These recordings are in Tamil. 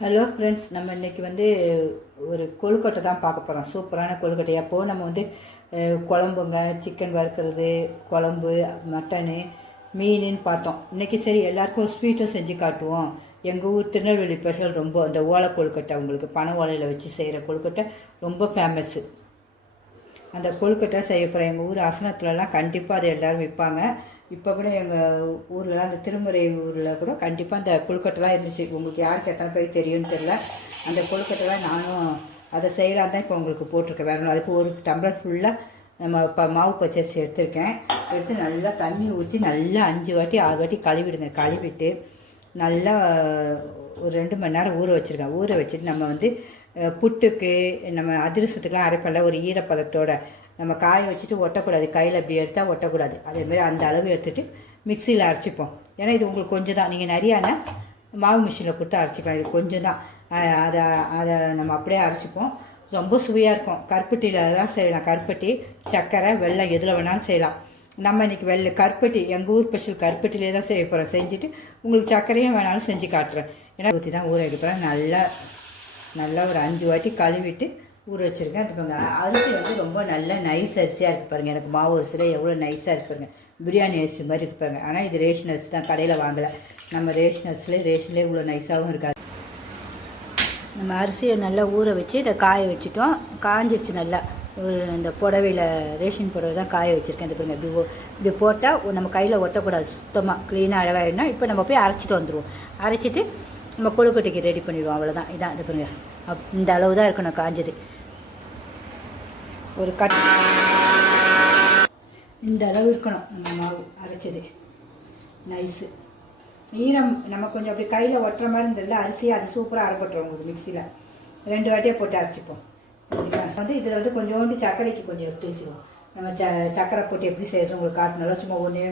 ஹலோ ஃப்ரெண்ட்ஸ் நம்ம இன்றைக்கி வந்து ஒரு கொழுக்கட்டை தான் பார்க்க போகிறோம் சூப்பரான கொழுக்கட்டை அப்போது நம்ம வந்து குழம்புங்க சிக்கன் வறுக்கிறது குழம்பு மட்டனு மீனுன்னு பார்த்தோம். இன்றைக்கி சரி எல்லாருக்கும் ஸ்வீட்டும் செஞ்சு காட்டுவோம். எங்கள் ஊர் திருநெல்வேலி ஸ்பெஷல் ரொம்ப அந்த ஓலை கொழுக்கட்டை உங்களுக்கு பனை ஓலையில் வச்சு செய்கிற கொழுக்கட்டை ரொம்ப ஃபேமஸ்ஸு அந்த கொழுக்கட்டை செய்ய போகிறேன் எங்கள் ஊர் அசனத்துலலாம் கண்டிப்பாக அதை எல்லோரும் விற்பாங்க இப்போ கூட எங்கள் ஊர்லலாம் அந்த திருமுறை ஊரில் கூட கண்டிப்பாக அந்த கொழுக்கட்டைலாம் இருந்துச்சு. உங்களுக்கு யாருக்கு எத்தனை பேர் தெரியும்னு தெரில அந்த கொழுக்கட்டைலாம் நானும் அதை செய்யலாம் தான் இப்போ உங்களுக்கு போட்டிருக்கேன். வேணும் அதுக்கு ஒரு டம்ளர் ஃபுல்லாக நம்ம இப்போ மாவு பச்சரிசி எடுத்திருக்கேன். எடுத்து நல்லா தண்ணி ஊற்றி நல்லா அஞ்சு வாட்டி ஆறு வாட்டி கழுவிடுங்க. கழுவிட்டு நல்லா ஒரு ரெண்டு மணி நேரம் ஊற வச்சுருக்கேன் ஊற வச்சுட்டு நம்ம வந்து புட்டுக்கு நம்ம அதிரசத்துக்குலாம் அரைப்பல ஒரு ஈரப்பதத்தோட. நம்ம காய வச்சுட்டு ஒட்டக்கூடாது. கையில் அப்படி எடுத்தால் ஒட்டக்கூடாது. அதேமாதிரி அந்த அளவு எடுத்துகிட்டு மிக்சியில் அரைச்சிப்போம். ஏன்னா இது உங்களுக்கு கொஞ்சம் தான். நீங்கள் நிறையானா மாவு மிஷினில் கொடுத்து அரைச்சிக்கலாம். இது கொஞ்சம் தான். அதை அதை நம்ம அப்படியே அரைச்சிப்போம். ரொம்ப சுவையாக இருக்கும். கருப்பட்டியில் தான் செய்யலாம். கருப்பட்டி சர்க்கரை வெள்ளம் எதில் வேணாலும் செய்யலாம். நம்ம இன்னைக்கு வெள்ளை கருப்பட்டி எங்கள் ஊர் ஸ்பெஷல் கருப்பட்டிலே தான் செய்ய போகிறோம் செஞ்சுட்டு உங்களுக்கு சர்க்கரையும் வேணாலும் செஞ்சு காட்டுறேன். ஏன்னா ஊற்றி தான் ஊற வைக்கிறேன் நல்லா நல்லா ஒரு அஞ்சு வாட்டி கழுவிட்டு ஊற வச்சுருக்கேன். அது பாருங்க அரிசி வந்து ரொம்ப நல்ல நைஸ் அரிசியாக இருக்கு பாருங்கள் எனக்கு மாவு அரிசியில் எவ்வளோ நைஸாக இருக்கு பிரியாணி அரிசி மாதிரி இருப்பாங்க ஆனால் இது ரேஷன் அரிசி தான். கடையில் வாங்கலை. நம்ம ரேஷன் அரிசிலே ரேஷன்லேயே இவ்வளோ நைஸாகவும் இருக்காது. நம்ம அரிசியை நல்லா ஊற வச்சு இதை காய வச்சுட்டோம். காஞ்சிருச்சு நல்லா. ஒரு இந்த புடவையில் ரேஷன் புடவை தான் காய வச்சுருக்கேன். இந்த பாருங்க இப்படி இப்படி போட்டால் நம்ம கையில் ஒட்டக்கூடாது. சுத்தமாக க்ளீனாக அழகாகிடணும் இப்போ நம்ம போய் அரைச்சிட்டு வந்துடுவோம் அரைச்சிட்டு நம்ம கொழுக்கட்டைக்கு ரெடி பண்ணிடுவோம் அவ்வளோதான் இதான் இது பாருங்க. அப் இந்த அளவு தான் இருக்கணும் காஞ்சது. ஒரு கட். இந்த அளவு இருக்கணும். இந்த மாவு அரைச்சது. நைஸு ஈரம் நம்ம கொஞ்சம் அப்படி கையில் ஒட்டுற மாதிரி இருந்ததில்ல அரிசியை அது சூப்பராக அரைப்பட்டுரும் உங்களுக்கு மிக்சியில். ரெண்டு வாட்டியாக போட்டு அரைச்சிப்போம். வந்து இதில் வந்து கொஞ்சோண்டு சர்க்கரைக்கு கொஞ்சம் எடுத்து வச்சுருவோம். நம்ம ச சர்க்கரை போட்டு எப்படி செய்யறது உங்களுக்கு காட்டினாலும் சும்மா ஒன்றே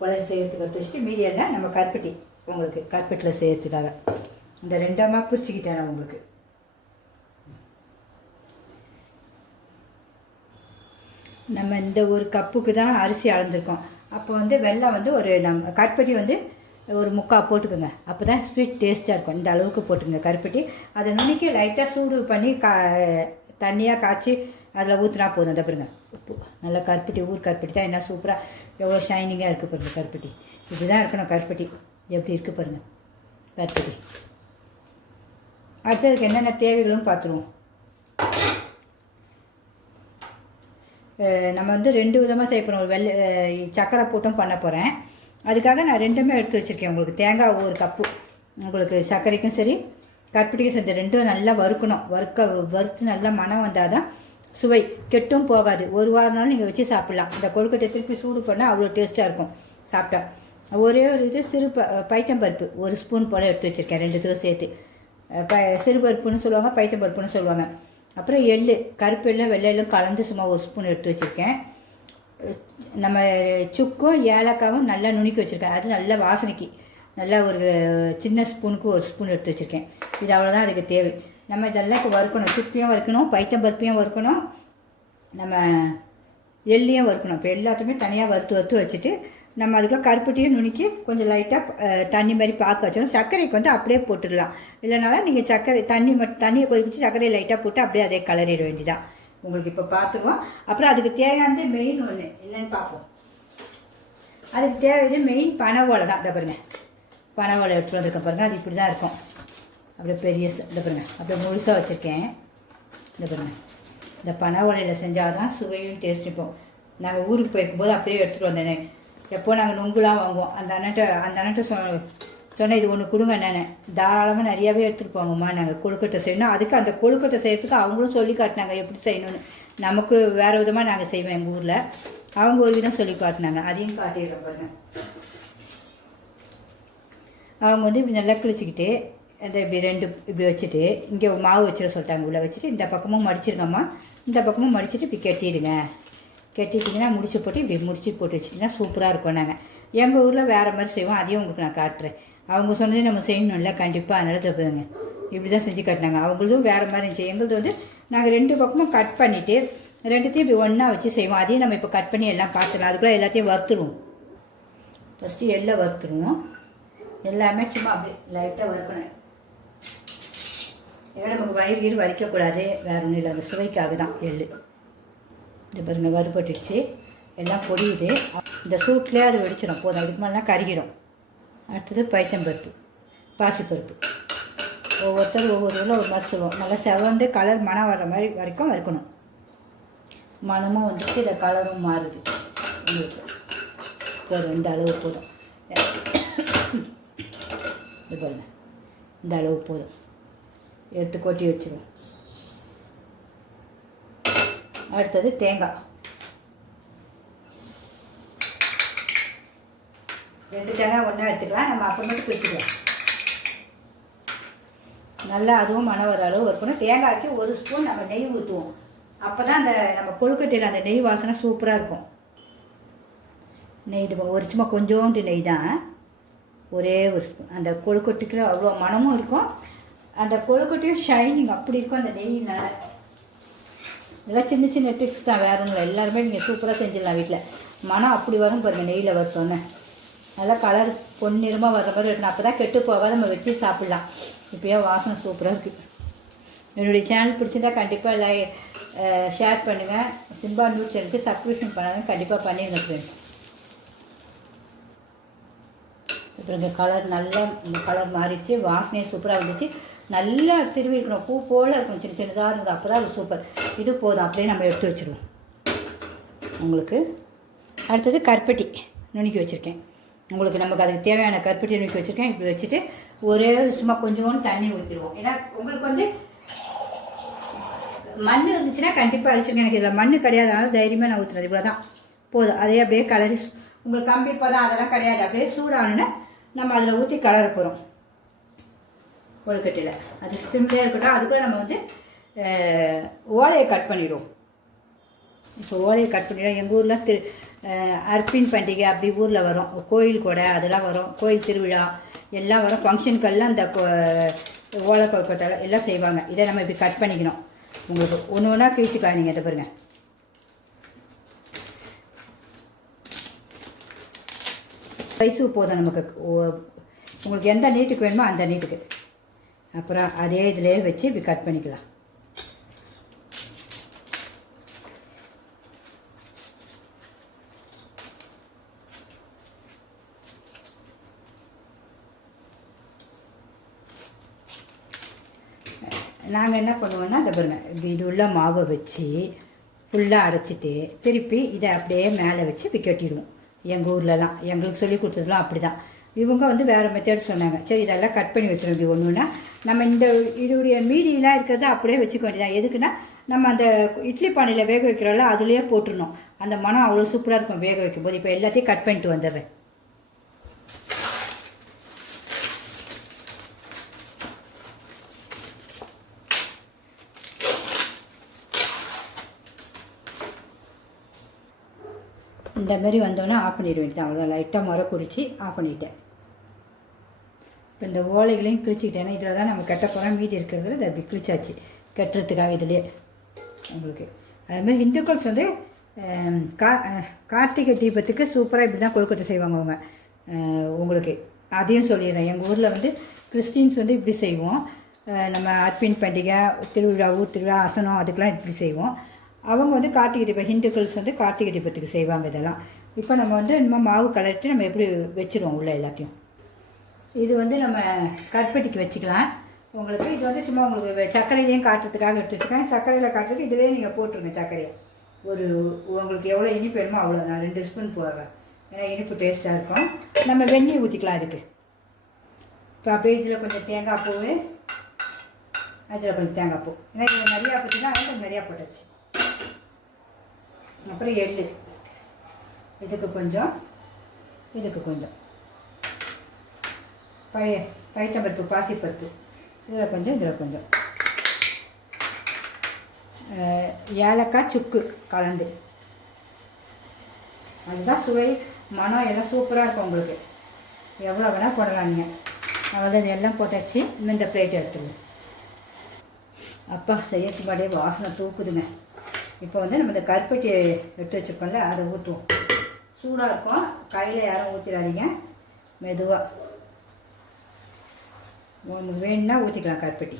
குழந்தை செய்யறதுக்கு எடுத்து வச்சுட்டு மீடியில் நம்ம கருப்பட்டி உங்களுக்கு கருப்பட்டியில் செய்யறதுக்காக. இந்த ரெண்டாமா பிரிச்சுக்கிட்டேன் நான் உங்களுக்கு. நம்ம இந்த ஒரு கப்புக்கு தான் அரிசி அளந்திருக்கோம். அப்போ வந்து வெள்ளம் வந்து ஒரு நம்ம கருப்பட்டி வந்து ஒரு முக்கால் போட்டுக்கோங்க. அப்போ தான் ஸ்வீட் டேஸ்ட்டாக இருக்கும். இந்த அளவுக்கு போட்டுக்கோங்க கருப்பட்டி. அதை நுணுக்கி லைட்டாக சூடு பண்ணி கா தண்ணியாக காய்ச்சி அதில் ஊற்றினா போதும். அதை பாருங்க. உப்பு. நல்லா கருப்பட்டி ஊர் கருப்பட்டி தான். என்ன சூப்பராக எவ்வளோ ஷைனிங்காக இருக்குது பாருங்க கருப்பட்டி. இப்படி தான் இருக்கணும் கருப்பட்டி. எப்படி இருக்குது பாருங்க. கருப்பட்டி அடுத்ததுக்கு என்னென்ன தேவைகளும் பார்த்துருவோம். நம்ம வந்து ரெண்டு விதமாக செய்ய போகிறோம் ஒரு வெள்ளை சக்கரை போட்டும் பண்ண போகிறேன் அதுக்காக நான் ரெண்டுமே எடுத்து வச்சுருக்கேன் உங்களுக்கு. தேங்காய் ஒரு கப்பு. உங்களுக்கு சர்க்கரைக்கும் சரி கற்பிடிக்கும் சரி ரெண்டும் நல்லா வறுக்கணும். வறுக்க வறுத்து நல்லா மனம் வந்தால் தான் சுவை. கெட்டும் போகாது. ஒரு வாரம் நீங்கள் வச்சு சாப்பிட்லாம். இந்த கொழுக்கட்டை திருப்பி சூடு பண்ணால் அவ்வளோ டேஸ்ட்டாக இருக்கும். சாப்பிட்டா. ஒரே ஒரு இது சிறு ப பைத்தம் பருப்பு. ஒரு ஸ்பூன் போல் எடுத்து வச்சுருக்கேன். ரெண்டுத்துக்கும் சேர்த்து. ப சிறு பருப்புன்னு சொல்லுவாங்க பைத்தம் பருப்புன்னு சொல்லுவாங்க. அப்புறம் எள்ளு கருப்பு எள்ளும் வெள்ளை எள்ளும் கலந்து சும்மா ஒரு ஸ்பூன் எடுத்து வச்சுருக்கேன். நம்ம சுக்கும் ஏலக்காவும் நல்லா நுணுக்கி வச்சுருக்கேன். அது நல்ல வாசனைக்கு. நல்லா ஒரு சின்ன ஸ்பூனுக்கு ஒரு ஸ்பூன் எடுத்து வச்சுருக்கேன். இது அவ்வளோதான் அதுக்கு தேவை. நம்ம இதெல்லாம் இப்போ வறுக்கணும். சுக்கையும் வறுக்கணும் பைத்தம் பருப்பையும் வறுக்கணும். நம்ம எள்ளையும் வறுக்கணும். இப்போ எல்லாத்தையுமே தனியாக வறுத்து வறுத்து வச்சுட்டு நம்ம அதுக்குள்ளே கருப்பட்டியும் நுணுக்கி கொஞ்சம் லைட்டாக தண்ணி மாதிரி பார்க்க வச்சிடணும். சர்க்கரைக்கு வந்து அப்படியே போட்டுடலாம். இல்லைனாலும் நீங்கள் சர்க்கரை தண்ணி மட்டும் தண்ணியை கொதிச்சு சர்க்கரையை லைட்டாக போட்டு அப்படியே அதே கலரிட வேண்டியதான் உங்களுக்கு இப்போ பார்த்துருவோம் அப்புறம் அதுக்கு தேவையானது மெயின் ஒன்று என்னென்னு பார்ப்போம் அதுக்கு தேவையானது மெயின் பனை ஓலை தான். இந்த பாருங்க. பனை ஓலை எடுத்துகிட்டு வந்திருக்கேன் பாருங்க. அது இப்படி தான் இருக்கும். அப்படியே பெரிய இந்த பாருங்க. அப்படியே முழுசாக வச்சுருக்கேன். இந்த பாருங்க. இந்த பனை ஓலையில் செஞ்சால் தான் சுவையும் டேஸ்ட் இப்போ நாங்கள் ஊருக்கு போயிருக்கும்போது அப்படியே எடுத்துகிட்டு வந்தேனே. எப்போ நாங்கள் நொங்குலாம் வாங்குவோம். அந்த அண்ணன்ட்ட அந்த அண்ணன்ட்ட சொ சொன்னேன் இது ஒன்று கொடுங்க நான் தாராளமாக நிறையாவே எடுத்துகிட்டு போங்கம்மா நாங்கள் கொழுக்கட்டை செய்யணும். அதுக்கு அந்த கொழுக்கட்டை செய்யறதுக்கு அவங்களும் சொல்லி காட்டினாங்க எப்படி செய்யணும்னு. நமக்கு வேறு விதமாக நாங்கள் செய்வோம் எங்கள் ஊரில். அவங்க ஒரு விதம் சொல்லி காட்டினாங்க. அதையும் காட்டிடுறேன் பாருங்க. அவங்க வந்து இப்படி நல்லா கிழிச்சிக்கிட்டு அந்த இப்படி ரெண்டு இப்படி வச்சுட்டு இங்கே மாவு வச்சிட சொல்லிட்டாங்க உள்ளே வச்சுட்டு இந்த பக்கமும் மடிச்சிருங்கம்மா. இந்த பக்கமும் மடிச்சிட்டு இப்படி கட்டிடுங்க. கட்டிட்டிங்கன்னா முடிச்சு போட்டு இப்படி முடிச்சு போட்டு வச்சிட்டிங்கன்னா சூப்பராக இருக்கும் நாங்கள் எங்கள் ஊரில் வேறு மாதிரி செய்வோம் அதையும் உங்களுக்கு நான் காட்டுறேன். அவங்க சொன்னதே நம்ம செய்யணும்ல கண்டிப்பாக அதனால் தப்புதுங்க. இப்படி தான் செஞ்சு காட்டினாங்க. அவங்களும் வேறு மாதிரி இருந்துச்சு. எங்களுது வந்து நாங்கள் ரெண்டு பக்கமும் கட் பண்ணிவிட்டு ரெண்டுத்தையும் இப்படி ஒன்றா வச்சு செய்வோம். அதையும் நம்ம இப்போ கட் பண்ணி எல்லாம் பார்த்துக்கலாம் அதுக்குள்ளே எல்லாத்தையும் வறுத்துருவோம். ஃபஸ்ட்டு எள்ளை வறுத்துருவோம். எல்லாமே சும்மா அப்படியே லைட்டாக வறுக்கணும். ஏன்னா நமக்கு வயிறு கீறு வலிக்கக்கூடாது. வேற ஒன்றும் இல்லை. அந்த சுவைக்காக தான் எள்ளு. இந்த பாருங்கள் வறுபட்டுச்சு எல்லாம் பொடியுது இந்த சூட்லேயே அது வெடிச்சிடும் போதும் அதுக்கு மேலாம் கருகிடும். அடுத்தது பைத்தம்பருப்பு பாசிப்பருப்பு. ஒவ்வொருத்தர் ஒவ்வொரு இதில் ஒரு மாதிரி சொல்லுவோம். நல்லா செவந்து கலர் மனம் வர்ற மாதிரி வரைக்கும் வறுக்கணும். மனமும் வந்துட்டு இந்த கலரும் மாறுது. உங்களுக்கு. போதும் இந்த அளவு போதும். இது பாருங்க. இந்த அளவு போதும். எடுத்து கொட்டி வச்சுருவோம். அடுத்தது தேங்காய். ரெண்டு தேங்காய் ஒன்றா எடுத்துக்கலாம். நம்ம அப்புறமேட்டு பிரிச்சுக்கலாம் நல்லா அதுவும் மனம் வர அளவு இருக்கணும். தேங்காய்க்கு ஒரு ஸ்பூன் நம்ம நெய் ஊற்றுவோம் அப்போ தான் அந்த நம்ம கொழுக்கட்டையில் அந்த நெய் வாசனை சூப்பராக இருக்கும். நெய் இது ஒரு சும்மா கொஞ்சோண்டு நெய் தான். ஒரே ஒரு ஸ்பூன். அந்த கொழுக்கட்டைக்கு அவ்வளோ மனமும் இருக்கும். அந்த கொழுக்கட்டையும் ஷைனிங் அப்படி இருக்கும். அந்த நெய்யில் இதெல்லாம் சின்ன சின்ன ட்ரிக்ஸ் தான் வேறு ஒன்றும் எல்லாருமே நீங்கள் சூப்பராக செஞ்சிடலாம் வீட்டில் மனம் அப்படி வரும் பாருங்கள் நெய்யில் வறுத்தோன்னே. நல்லா கலர் பொன்னிறமாக வர்ற மாதிரி இருக்கணும். அப்போ தான் கெட்டு போகாத நம்ம வச்சு சாப்பிட்லாம். இப்போயே வாசனை சூப்பராக இருக்குது என்னுடைய சேனல் பிடிச்சிருந்தா கண்டிப்பாக லை ஷேர் பண்ணுங்கள் சிம்பா நியூஸ் சேனலுக்கு சப்ஸ்கிரிப்ஷன் பண்ணாங்க கண்டிப்பாக பண்ணிடுங்க ஃப்ரெண்ட்ஸ் அப்புறம் இந்த கலர் நல்லா இந்த கலர் மாறிடுச்சு. வாசனையும் சூப்பராக இருந்துச்சு நல்லா திருவி இருக்கணும் பூ போல் இருக்கணும் சின்ன சின்னதாக இருந்தது. அப்போ தான் அது சூப்பர் இது போதும். அப்படியே நம்ம எடுத்து வச்சுருவோம் உங்களுக்கு அடுத்தது கருப்பட்டி நுணுக்கி வச்சுருக்கேன். உங்களுக்கு நமக்கு அதுக்கு தேவையான கருப்பட்டி நுணுக்கி வச்சுருக்கேன். இப்படி வச்சுட்டு ஒரே சும்மா கொஞ்சோண்டு தண்ணி ஊற்றிடுவோம் ஏன்னா உங்களுக்கு வந்து மண் இருந்துச்சுன்னா கண்டிப்பாக அழிச்சிருக்கேன் எனக்கு இதில் மண் கிடையாதுனால தைரியமாக நான் ஊற்றுறது இவ்வளோ தான் போதும். அதே அப்படியே கலரி உங்களுக்கு கம்பி தான் அதெல்லாம் கிடையாது. அப்படியே சூடானுன்னா நம்ம அதில் ஊற்றி கலர போகிறோம் கொழுக்கட்டையில். அது சிம்லேயே இருக்கட்டும் அதுக்குள்ளே நம்ம வந்து ஓலையை கட் பண்ணிவிடுவோம் இப்போ ஓலையை கட் பண்ணிடுவோம் எங்கள் ஊரில் திரு அர்ப்பின் பண்டிகை அப்படி ஊரில் வரும். கோயில் கொடை அதெல்லாம் வரும். கோயில் திருவிழா எல்லாம் வரும். ஃபங்க்ஷனுக்கெல்லாம் அந்த ஓலை கொழுக்கட்டை எல்லாம் செய்வாங்க. இதை நம்ம இப்படி கட் பண்ணிக்கணும். உங்களுக்கு ஒன்று ஒன்றா கிழிச்சிக்கலாம் நீங்கள் இதை பாருங்கள் சைஸு போதும் நமக்கு. ஓ- உங்களுக்கு எந்த நீட்டுக்கு வேணுமோ அந்த நீட்டுக்கு. அப்புறம் அதே இதிலே வச்சு இப்படி கட் பண்ணிக்கலாம். நாங்கள் என்ன பண்ணுவோம்னா இந்த பாருங்கள் இப்படி இது உள்ள மாவை வச்சு ஃபுல்லாக அடைச்சிட்டு திருப்பி இதை அப்படியே மேலே வச்சு இப்படி கட்டிடுவோம். எங்கள் ஊர்லலாம். எங்களுக்கு சொல்லி கொடுத்ததுலாம் அப்படி தான் இவங்க வந்து வேறு மெத்தட் சொன்னாங்க. சரி இதெல்லாம் கட் பண்ணி வச்சிடும் இப்படி நம்ம இந்த இதோடைய மீதியெலாம் இருக்கிறத அப்படியே வச்சுக்க வேண்டியதான் எதுக்குன்னா நம்ம அந்த இட்லி பானையில் வேக வைக்கிறோம்ல அதுலேயே போட்டுருணும் அந்த மனம் அவ்வளோ சூப்பராக இருக்கும் வேக வைக்கும்போது. இப்போ எல்லாத்தையும் கட் பண்ணிட்டு வந்துடுறேன். இந்த மாதிரி வந்தோன்னே ஆஃப் பண்ணிட வேண்டியது அவ்வளோதான் லைட்டாக முறை குடித்து ஆஃப் பண்ணிட்டேன். இப்போ இந்த ஓலைகளையும் கிழிச்சிக்கிட்டேன் இதில் தான் நம்ம கட்ட போகிறோம் மீதி இருக்கிறதுல இதை அப்படி கிழிச்சாச்சு. கட்டுறதுக்காக இதுலேயே உங்களுக்கு. அது மாதிரி ஹிந்துக்கள்ஸ் வந்து கா கார்த்திகை தீபத்துக்கு சூப்பராக இப்படி தான் கொழுக்கட்டை செய்வாங்க அவங்க. உங்களுக்கு. அதையும் சொல்லிடுறேன். எங்கள் ஊரில் வந்து கிறிஸ்டின்ஸ் வந்து இப்படி செய்வோம். நம்ம அர்ப்பின் பண்டிகை திருவிழா ஊர் திருவிழா அசனம் அதுக்கெலாம் இப்படி செய்வோம். அவங்க வந்து கார்த்திகை தீபம் ஹிந்துக்கள்ஸ் வந்து கார்த்திகை தீபத்துக்கு செய்வாங்க இதெல்லாம். இப்போ நம்ம வந்து இன்னும் மாவு கலரிட்டு நம்ம எப்படி வச்சுருவோம் உள்ள எல்லாத்தையும்? இது வந்து நம்ம கற்பட்டிக்கு வச்சுக்கலாம். உங்களுக்கு இது வந்து சும்மா உங்களுக்கு சர்க்கரையிலையும் காட்டுறதுக்காக எடுத்துருக்கேன் சர்க்கரையில் காட்டுறதுக்கு இதிலே நீங்கள் போட்டுருங்க சர்க்கரையை. ஒரு உங்களுக்கு எவ்வளோ இனிப்பு வேணுமோ அவ்வளோ நான் ரெண்டு ஸ்பூன் போடுறேன். ஏன்னா இனிப்பு டேஸ்ட்டாக இருக்கும். நம்ம வெந்நீர் ஊற்றிக்கலாம் இதுக்கு. இப்போ அப்படியே இதில் கொஞ்சம் தேங்காய் பூ அதில் கொஞ்சம் தேங்காய் பூ. ஏன்னா இதில் நிறையா போச்சுன்னா கொஞ்சம் நிறையா போட்டாச்சு. அப்புறம் எள்ளு. இதுக்கு கொஞ்சம் இதுக்கு கொஞ்சம். பய பைத்தம்பருப்பு பாசிப்பருப்பு. இதில் கொஞ்சம் இதில் கொஞ்சம். ஏலக்காய் சுக்கு கலந்து. அதுதான் சுவை. மனம் எல்லாம் சூப்பராக இருக்கும் உங்களுக்கு. எவ்வளோ வேணால் போடலாம் நீங்கள் அவ்வளோ இது எல்லாம் போட்டாச்சு. இன்னும் இந்த பிளேட் எடுத்துருவோம். அப்பா செய்யறதுக்கு முன்னாடியே வாசனை தூக்குதுங்க. இப்போ வந்து நம்ம இந்த கருப்பட்டியை எடுத்து வச்சுருக்கோம்ல அதை ஊற்றுவோம் சூடாக இருக்கும். கையில் யாரும் ஊற்றிடாதீங்க மெதுவாக ஒன்று வேணும்னா ஊற்றிக்கலாம் கருப்பட்டி.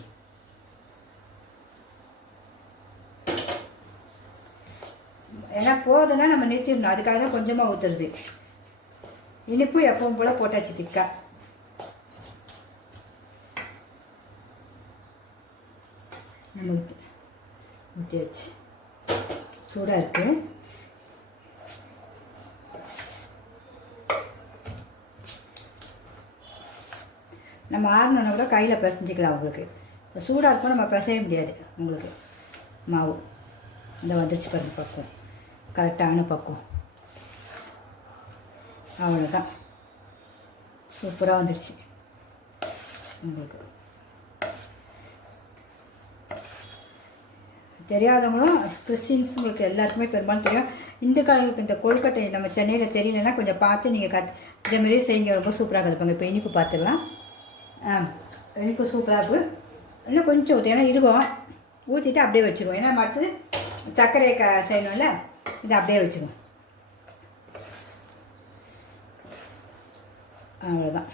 ஏன்னா போதுன்னா நம்ம நிறுத்திடணும். அதுக்காக தான் கொஞ்சமாக ஊற்றுறது இனிப்பு எப்பவும் போல் போட்டாச்சு திக்கா. நம்ம ஊற்றியாச்சு சூடாக இருக்குது நம்ம ஆறினோன்னா கூட கையில் பிசைஞ்சிக்கலாம் உங்களுக்கு இப்போ சூடாக இருக்கும் நம்ம பிசைய முடியாது உங்களுக்கு மாவு. இந்த வந்துருச்சு பாருங்க பக்குவம். கரெக்டான பக்குவம். அவ்வளோதான் சூப்பராக வந்துருச்சு. உங்களுக்கு. தெரியாதவங்களும் கிறிஸ்டின்ஸுங்களுக்கு எல்லாருக்குமே பெரும்பாலும் தெரியும். இந்த காலங்களுக்கு இந்த கொழுக்கட்டை நம்ம சென்னையில் தெரியலன்னா கொஞ்சம் பார்த்து நீங்கள் கத் இதே மாதிரி செய்யுங்க ரொம்ப சூப்பராக இருப்பாங்க இப்போ இனிப்பு பார்த்துக்கலாம் இனிப்பு சூப்பராக இருக்குது இன்னும் கொஞ்சம் ஊற்றி ஏன்னா இருக்கும். ஊற்றிட்டு அப்படியே வச்சுருவோம். ஏன்னா நம்ம அடுத்தது சர்க்கரையை க செய்யணும்ல. இதை அப்படியே வச்சுருவோம். அவ்வளோதான்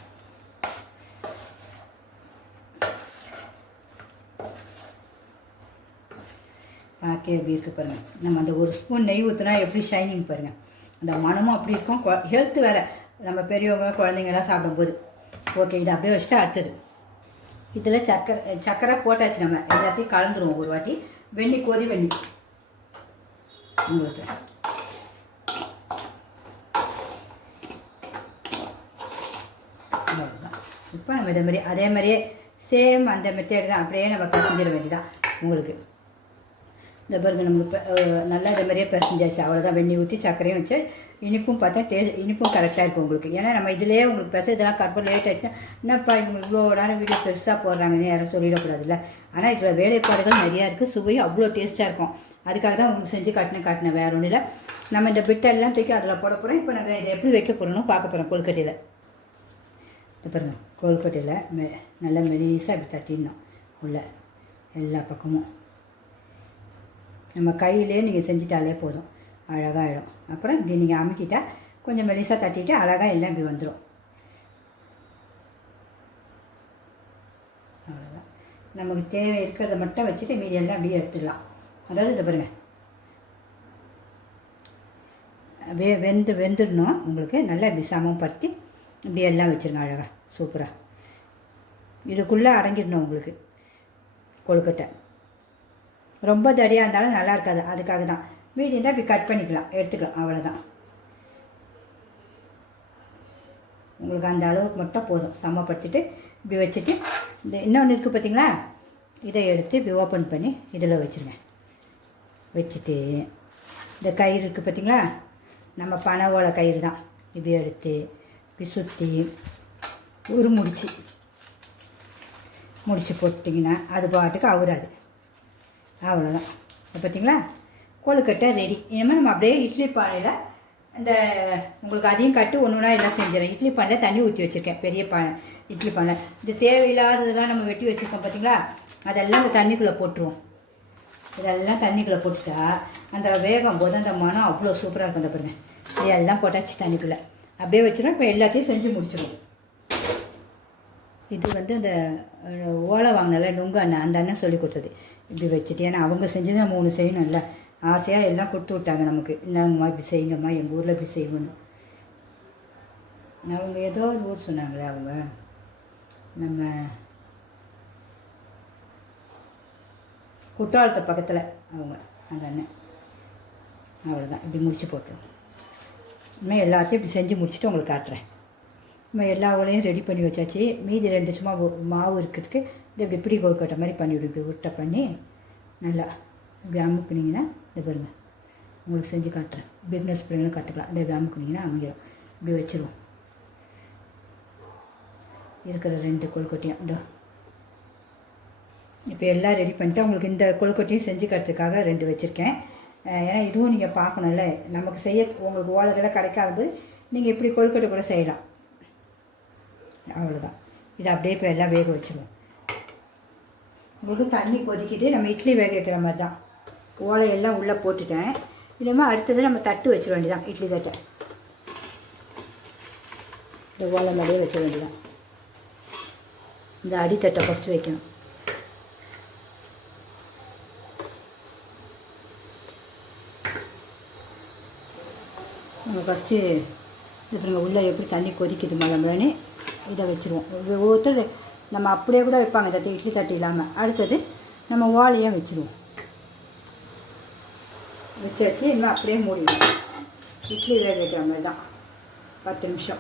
பார்க்க எப்படி இருக்குது பாருங்கள் நம்ம அந்த ஒரு ஸ்பூன் நெய் ஊற்றினா எப்படி ஷைனிங் பாருங்கள் அந்த மனமும் அப்படி இருக்கும். ஹெல்த் வேறு. நம்ம பெரியவங்க குழந்தைங்கலாம் சாப்பிடும்போது. ஓகே இதை அப்படியே வச்சுட்டு அடுத்தது. இதில் சக்கரை சக்கரை போட்டாச்சு நம்ம. எல்லாத்தையும் கலந்துருவோம் ஒரு வாட்டி. வெண்ணி கொதி வெண்ணி. உங்களுக்கு. இப்போ நம்ம இதே மாதிரி அதே மாதிரியே சேம் அந்த மெத்தேடு தான். அப்படியே நம்ம பிசைஞ்சிட வேண்டியதான் உங்களுக்கு. இந்த பாருங்க நம்மளுக்கு இப்போ நல்லா இதே மாதிரியே பிசைஞ்சாச்சு. அவ்வளோதான் வெண்ணி ஊற்றி சர்க்கரையும் வச்சு இனிப்பும் பார்த்தா டே இனிப்பும் கரெக்டாக இருக்கும் உங்களுக்கு. ஏன்னா நம்ம இதிலேயே உங்களுக்கு பெச இதெல்லாம் கட் பண்ண லேட் ஆச்சுன்னா என்னப்பா இவங்க இவ்வளோ நேரம் வீடியோ பெருசாக போடுறாங்கன்னு யாரும் சொல்லிடக்கூடாதுல்ல. ஆனால் இதில் வேலைப்பாடுகள் நிறையா இருக்குது சுவையும் அவ்வளோ டேஸ்ட்டாக இருக்கும். அதுக்காக தான் உங்களுக்கு செஞ்சு காட்டினேன் காட்டினேன் வேறு ஒன்றும் இல்லை. நம்ம இந்த பிட்டெல்லாம் தூக்கி அதில் போட போகிறோம் இப்போ நாங்கள் இதை எப்படி வைக்க போகிறோம்னு பார்க்க போகிறோம் கொழுக்கட்டையில். இது பாருங்கள் கொழுக்கட்டையில் மெ நல்லா மெலிசாக இப்படி தட்டிடணும். உள்ள எல்லா பக்கமும். நம்ம கையிலே நீங்கள் செஞ்சிட்டாலே போதும். அழகாகிடும் அப்புறம் இப்படி நீங்கள் அமுக்கிட்டா கொஞ்சம் மெலிசாக தட்டிட்டு அழகாக எல்லாம் இப்படி வந்துடும் அவ்வளோதான் நமக்கு தேவை இருக்கிறத மட்டும் வச்சுட்டு மீதி எல்லாம் அப்படியே எடுத்துடலாம். அதாவது இதை பாருங்கள் வே வெந்து வெந்துடணும். உங்களுக்கு நல்லா இப்படி சமப்படுத்தி இப்படி எல்லாம் வச்சுருங்க அழகாக சூப்பராக இதுக்குள்ளே அடங்கிடணும் உங்களுக்கு கொழுக்கட்டை. ரொம்ப தடியாக இருந்தாலும் நல்லா இருக்காது. அதுக்காக தான். மீதி இருந்தால் இப்படி கட் பண்ணிக்கலாம். எடுத்துக்கலாம். அவ்வளோதான் உங்களுக்கு அந்த அளவுக்கு மட்டும் போதும். சமப்படுத்திட்டு இப்படி வச்சுட்டு இந்த இன்னொன்று இருக்குது பார்த்தீங்களா இதை எடுத்து இப்படி ஓப்பன் பண்ணி இதில் வச்சுருங்க. வச்சுட்டு இந்த கயிறு இருக்குது பார்த்தீங்களா நம்ம பனவோட கயிறு தான். இப்படி எடுத்து இப்படி சுற்றி ஒரு முடிச்சு. முடிச்சு போட்டிங்கன்னா அது பாட்டுக்கு அவுறாது. அவ்வளோதான் இப்போ பார்த்தீங்களா கொழுக்கட்டை ரெடி இனிமேல் நம்ம அப்படியே இட்லி பானையில் இந்த உங்களுக்கு அதையும் கட்டு ஒன்று ஒன்றா எல்லாம் செஞ்சிடறேன். இட்லி பானையில் தண்ணி ஊற்றி வச்சுருக்கேன் பெரிய பானை இட்லி பானை இந்த தேவையில்லாததெல்லாம் நம்ம வெட்டி வச்சுருக்கோம் பார்த்தீங்களா அதெல்லாம் அந்த தண்ணிக்குள்ளே போட்டுருவோம். இதெல்லாம் தண்ணிக்குள்ளே போட்டுட்டா அந்த வேகம் போது அந்த மனம் அவ்வளோ சூப்பராக இருக்கும் அந்த பாருங்க. இதெல்லாம் போட்டாச்சு தண்ணிக்குள்ளே. அப்படியே வச்சிடும் இப்போ எல்லாத்தையும் செஞ்சு முடிச்சிடுவோம் இது வந்து அந்த ஓலை வாங்கினல நுங்கு அண்ணன் அந்த அண்ணன் சொல்லி கொடுத்தது. இப்படி வச்சுட்டு ஏன்னா அவங்க செஞ்சது நம்ம ஒன்று செய்யணும்ல. ஆசையாக எல்லாம் கொடுத்து விட்டாங்க நமக்கு. இந்தாங்கம்மா இப்படி செய்யுங்கம்மா எங்கள் ஊரில் இப்படி செய்யணும் அவங்க ஏதோ ஒரு ஊர் சொன்னாங்களே அவங்க. நம்ம குற்றாலத்தை பக்கத்தில் அவங்க அந்த அண்ணன். அவ்வளோதான் இப்படி முடிச்சு போட்டுருவோம் இனிமேல் எல்லாத்தையும் இப்படி செஞ்சு முடிச்சுட்டு உங்களுக்கு காட்டுறேன். நம்ம எல்லா உலையும் ரெடி பண்ணி வச்சாச்சு. மீதி ரெண்டு சும்மா மாவு இருக்கிறதுக்கு இது இப்படி இப்படி கொழுக்கட்டை மாதிரி பண்ணிவிடு இப்படி உருட்டை பண்ணி நல்லா இப்படி அமுக்குனிங்கன்னா இது பாருங்கள் உங்களுக்கு செஞ்சு காட்டுறேன். பிஸ்னஸ் பிள்ளைங்களும் கற்றுக்கலாம் இந்த இப்படி அமுக்குனிங்கன்னா அமைக்கிறோம் இப்படி வச்சுருவோம். இருக்கிற ரெண்டு கொழுக்கட்டையும் இதோ இப்போ எல்லாம் ரெடி பண்ணிட்டு உங்களுக்கு இந்த கொழுக்கட்டையும் செஞ்சு காட்டுறதுக்காக ரெண்டு வச்சுருக்கேன். ஏன்னா இதுவும் நீங்கள் பார்க்கணும்ல. நமக்கு செய்ய உங்களுக்கு ஓலரெல்லாம் கிடைக்காது நீங்கள் இப்படி கொழுக்கட்டை கூட செய்யலாம். அவ்வளோதான் இதை அப்படியே இப்போ எல்லாம் வேக வச்சுருவோம். உங்களுக்கு தண்ணி கொதிக்கிட்டு நம்ம இட்லி வேக வைக்கிற மாதிரி தான். ஓலையெல்லாம் உள்ளே போட்டுட்டேன். இனிமேல் அடுத்தது நம்ம தட்டு வச்சிட வேண்டியதான் இட்லி தட்டை. இந்த ஓலை மேலேயே வச்சிட வேண்டியதான் இந்த அடித்தட்டை ஃபஸ்ட்டு வைக்கணும். நம்ம ஃபஸ்ட்டு இது பாருங்கள் உள்ளே எப்படி தண்ணி கொதிக்குது மலமலன்னு. இதை வச்சுருவோம். ஒவ்வொருத்தர் நம்ம அப்படியே கூட வைப்பாங்க தட்டி இட்லி தட்டி இல்லாமல் அடுத்தது நம்ம ஓலையும் வச்சுருவோம். வச்சு வச்சு இன்னும் அப்படியே மூடிடுவோம். இட்லி வேக வைக்கிற மாதிரி தான் பத்து நிமிஷம்.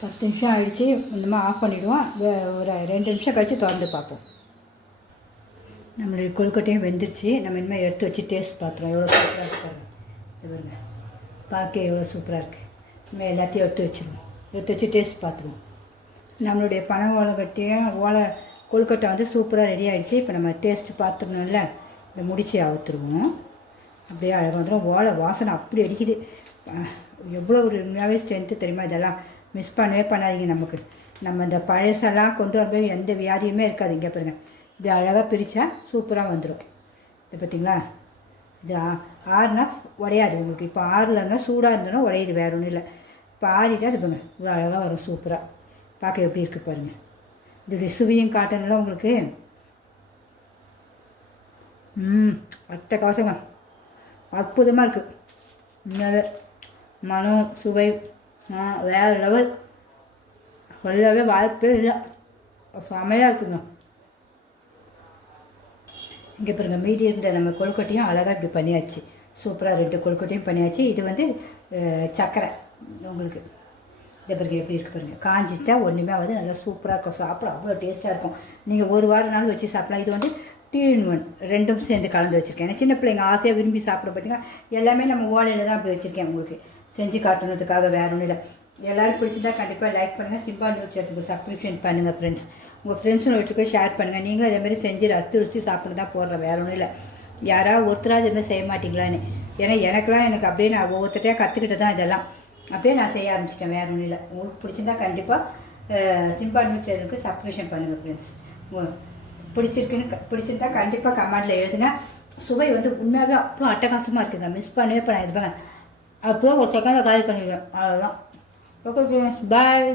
பத்து நிமிஷம் அழித்து இந்த மாதிரி ஆஃப் பண்ணிவிடுவோம் வே- ஒரு ரெண்டு நிமிஷம் கழித்து திறந்து பார்ப்போம். நம்மளுடைய கொழுக்கட்டையும் வெந்துருச்சு. நம்ம இனிமேல் எடுத்து வச்சு டேஸ்ட் பார்த்துருவோம். எவ்வளோ சூப்பராக இருக்கு பாருங்க. பார்க்க எவ்வளோ சூப்பராக இருக்குது இனிமேல் எல்லாத்தையும் எடுத்து வச்சுருவோம். எடுத்து வச்சு டேஸ்ட் பார்த்துருவோம். நம்மளுடைய பனை ஓலை கட்டியும் ஓலை கொழுக்கட்டை வந்து சூப்பராக ரெடி ஆகிடுச்சு இப்போ நம்ம டேஸ்ட் பார்த்துக்கணும்ல இந்த முடிச்சு அவுத்துருவோம். அப்படியே அழகாக வந்துடும் ஓலை வாசனை அப்படி அடிக்குது. எவ்வளோ ஒரு உண்மையாகவே ஸ்ட்ரென்த்து தெரியுமா இதெல்லாம்? மிஸ் பண்ணவே பண்ணாதீங்க நமக்கு. நம்ம இந்த பழசெல்லாம் கொண்டு வரும்போது எந்த வியாதியுமே இருக்காது. இங்கே பாருங்கள் இப்படி அழகாக பிரித்தா சூப்பராக வந்துடும் இது பார்த்திங்களா இது ஆ- ஆறுனா உடையாது. உங்களுக்கு இப்போ ஆறுலன்னா சூடாக இருந்ததுன்னா உடையுது. வேற ஒன்றும் இல்லை. பாரிட்டாக இருப்பேங்க இவ்வளோ அழகாக வரும் சூப்பராக பார்க்க எப்படி இருக்குது பாருங்கள் இது சுவையும் காட்டணும்ல உங்களுக்கு? ம் அட்டை கவசங்க அற்புதமாக இருக்குது உண்மையாலே மனம் சுவை ஆ, லெவல் சொல்லவே வாய்ப்பே இல்லை. செமையாக இருக்குங்க. இங்கே பாருங்கள் மீதி இருந்த நம்ம கொழுக்கட்டையும் அழகாக இப்படி பண்ணியாச்சு. சூப்பராக ரெண்டு கொழுக்கட்டையும் பண்ணியாச்சு. இது வந்து சக்கரை. உங்களுக்கு. இந்த பிறகு எப்படி இருக்கு பாருங்க. காஞ்சிச்சா ஒன்றுமே வந்து நல்லா சூப்பராக இருக்கும். சாப்பிட அவ்வளோ டேஸ்ட்டாக இருக்கும். நீங்கள் ஒரு வாரம் நாள் வச்சு சாப்பிடலாம். இது வந்து டீ இன் ஒன் ரெண்டும் சேர்ந்து கலந்து வச்சுருக்கேன். ஏன்னா சின்ன பிள்ளைங்க ஆசையாக விரும்பி சாப்பிட பார்த்தீங்க எல்லாமே நம்ம ஓலையில் தான் அப்படி வச்சுருக்கேன் உங்களுக்கு. செஞ்சு காட்டணுன்றதுக்காக வேற ஒன்றும் இல்லை. எல்லோரும் பிடிச்சிருந்தா கண்டிப்பாக லைக் பண்ணுங்கள் சிம்பா நியூஸ் சேனலுக்கு சப்ஸ்கிரிப்ஷன் பண்ணுங்கள் ஃப்ரெண்ட்ஸ் உங்கள் ஃப்ரெண்ட்ஸும் வீட்டுக்கு ஷேர் பண்ணுங்கள் நீங்களும் அதேமாதிரி செஞ்சு ரசித்து ருசி சாப்பிட்டு தான் போடுறேன் வேற ஒன்றும் இல்லை. யாராவது ஒருத்தராக அதேமாதிரி செய்ய மாட்டீங்களான்னு. ஏன்னா எனக்கெலாம் எனக்கு அப்படியே நான் ஒவ்வொருத்தரையாக கற்றுக்கிட்டு தான் இதெல்லாம். அப்படியே நான் செய்ய ஆரம்பிச்சிட்டேன் வேற ஒன்றும் இல்லை. உங்களுக்கு பிடிச்சிருந்தா கண்டிப்பாக சிம்பா நியூஸ் சேனலுக்கு சப்ஸ்கிரிப்ஷன் பண்ணுங்கள் ஃப்ரெண்ட்ஸ் பிடிச்சிருக்குன்னு பிடிச்சிருந்தா கண்டிப்பாக கமெண்டில் எழுதுங்க. சுவை வந்து உண்மையாகவே அவ்வளோ அட்டகாசமாக இருக்குங்க. மிஸ் பண்ணவே பண்ண இருப்பாங்க அப்போ ஒரு செகண்டில் காலி பண்ணிடுவேன். அவ்வளோதான் ஓகே ஃப்ரெண்ட்ஸ் பாய்